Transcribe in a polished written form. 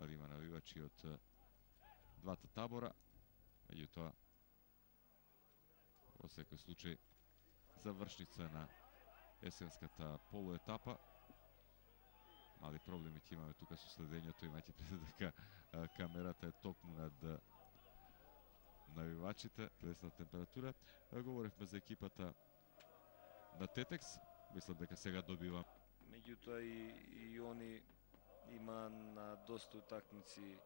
ali ima navivači od dvata tabora. Međutim, u svakom slučaju završnica na jesenska ta poluetapa. Mali problemi ti imaju tu kad su sledenja, tu imate predaka kamerata je toknu nad navivačите, плесна температура. Говорихме за екипата на Тетекс. Мислам дека сега добивам. Меѓутоа и они има на доста утакмици.